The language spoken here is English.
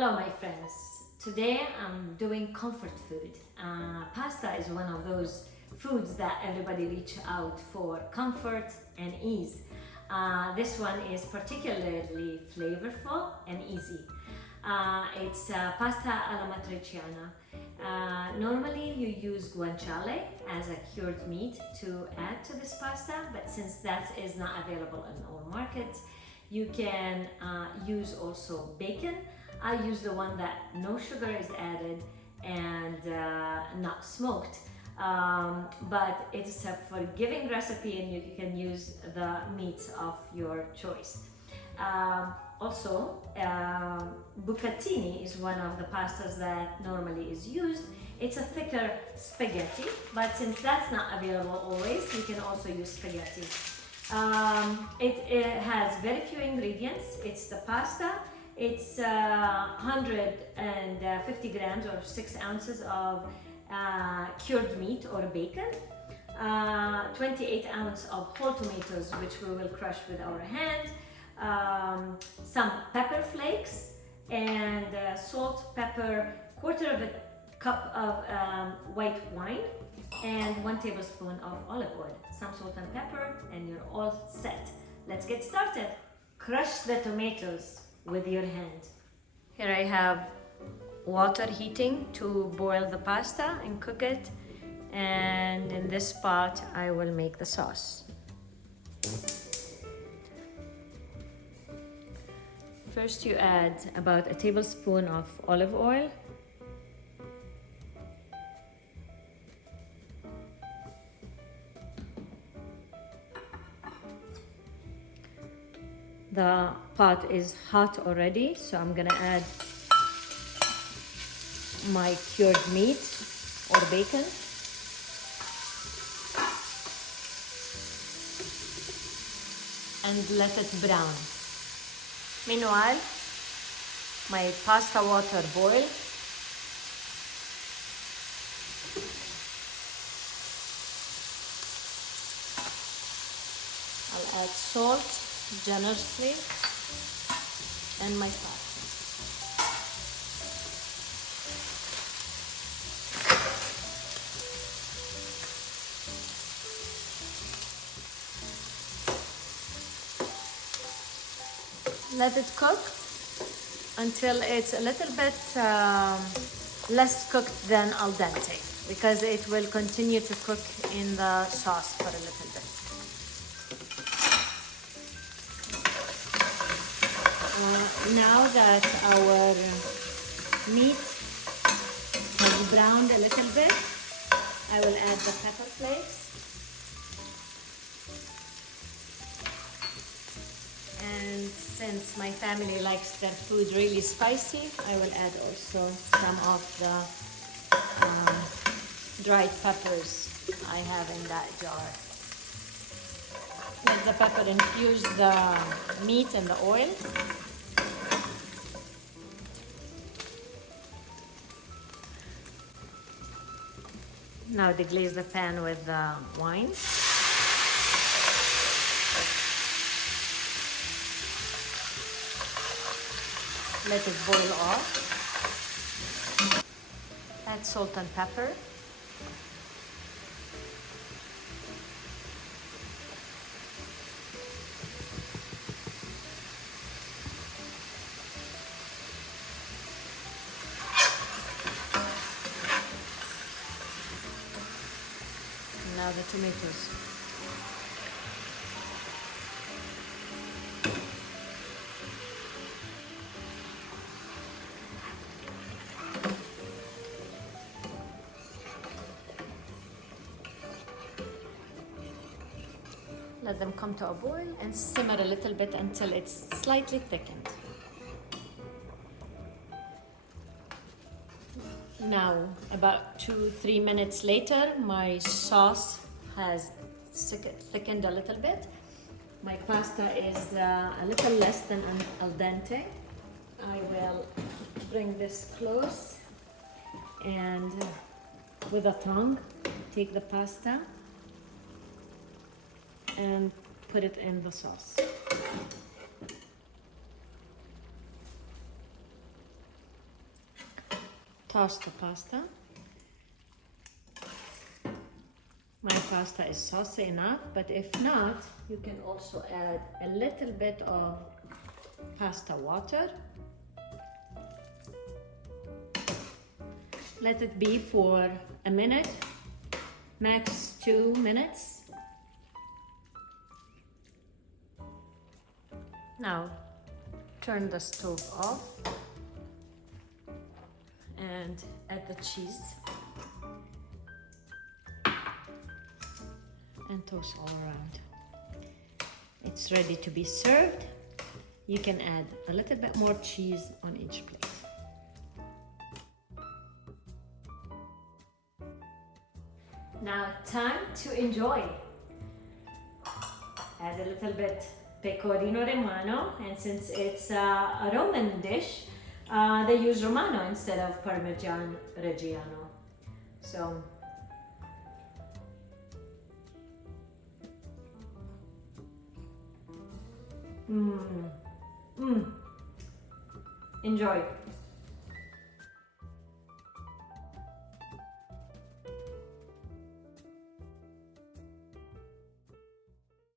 Hello my friends, today I'm doing comfort food. Pasta is one of those foods that everybody reach out for comfort and ease. This one is particularly flavorful and easy. It's pasta alla matriciana. Normally you use guanciale as a cured meat to add to this pasta, but since that is not available in all markets, you can use also bacon. I use the one that no sugar is added and not smoked. But it's a forgiving recipe and you can use the meats of your choice. Bucatini is one of the pastas that normally is used. It's a thicker spaghetti, but since that's not available always, you can also use spaghetti. It has very few ingredients. It's the pasta. It's 150 grams or 6 ounces of cured meat or bacon, 28 ounces of whole tomatoes, which we will crush with our hand, some pepper flakes, and salt, pepper, quarter of a cup of white wine, and 1 tablespoon of olive oil, some salt and pepper, and you're all set. Let's get started. Crush the tomatoes with your hand. Here I have water heating to boil the pasta and cook it, and in this pot I will make the sauce. First you add about a tablespoon of olive oil, the pot is hot already, so I'm gonna add my cured meat or bacon. And let it brown. Meanwhile, my pasta water boil. I'll add salt generously and my pasta. Let it cook until it's a little bit less cooked than al dente, because it will continue to cook in the sauce for a little bit. Now that our meat has browned a little bit, I will add the pepper flakes. And since my family likes their food really spicy, I will add also some of the dried peppers I have in that jar. Let the pepper infuse the meat and the oil. Now deglaze the pan with the wine. Let it boil off. Add salt and pepper. Now the tomatoes. Let them come to a boil and simmer a little bit until it's slightly thickened. Now, about 2-3 minutes later, my sauce has thickened a little bit. My pasta is a little less than al dente. I will bring this close and with a tongue take the pasta and put it in the sauce. toss the pasta. My pasta is saucy enough, but if not, you can also add a little bit of pasta water. Let it be for a minute, max 2 minutes. Now, turn the stove off and add the cheese and toast all around. It's ready to be served. You can add a little bit more cheese on each plate. Now, time to enjoy. Add a little bit Pecorino Romano, and since it's a Roman dish, they use Romano instead of Parmesan Reggiano. So, enjoy.